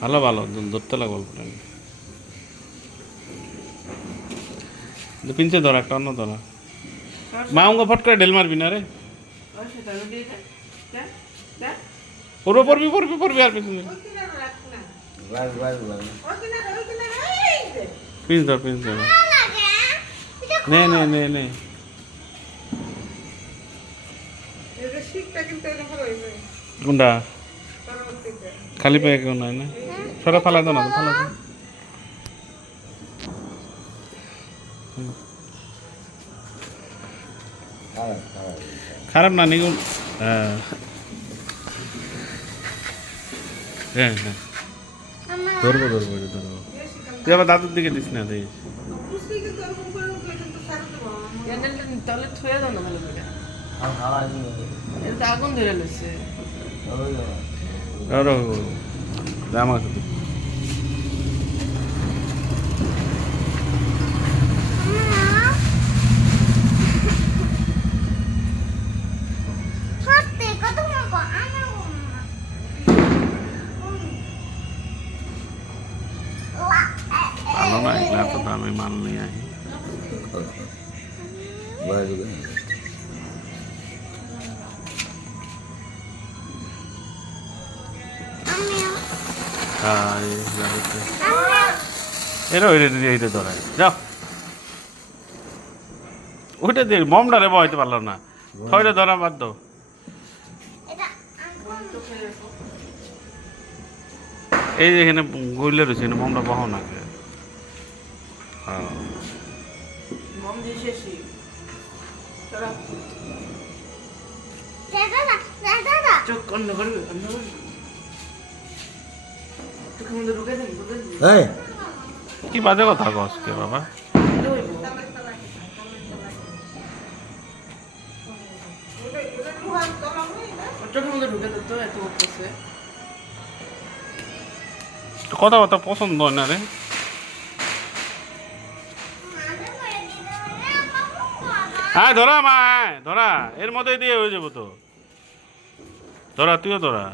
ভালো ভালো ধরতে লাগবো পিনছে ধরা একটা অন্য ধরা মা অঙ্গ ফট করে ঢেল মারবি না রে পড়বো পড়বি পড়বি পড়বি আর পিছনে পিস ধর পিস ধর নে নে নে নে কোনটা খালি পায়ে কেউ নাই না সরা ফালাই দাও না ফালাই দাও খারাপ না নিগুন হ্যাঁ হ্যাঁ হ্যাঁ ধরবো ধরবো ধরবো তুই আবার দাদুর দিকে দিস না দিস আগুন ধরে লইছে আমার ভালো না এগুলা তো দামি মাল নিয়ে আই এরা ওইটা ধরায় যাও ওইটা দিয়ে মমটা রে বইতে পারলাম না ওইটা ধরা বাদ দাও এই যে এখানে গইলে রয়েছে মমটা বহাও না চোখ অন্য করবি অন্য করবি কি বাজে কথা কস কে বাবা কথা কথা পছন্দ হয় না রে হ্যাঁ ধরা মা ধরা এর মধ্যে দিয়ে হয়ে যাবো তো ধরা তুইও ধরা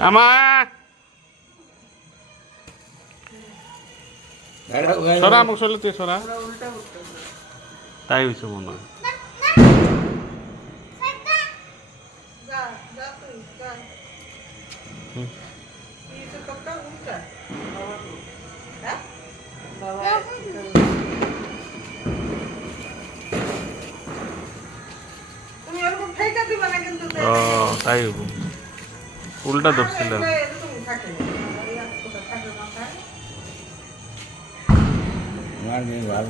আমার সরা মুখ সরলে তুই সরা তাই হয়েছে মনে হয় তাই হবো উল্টা ধরছিলাম Ngon như vậy,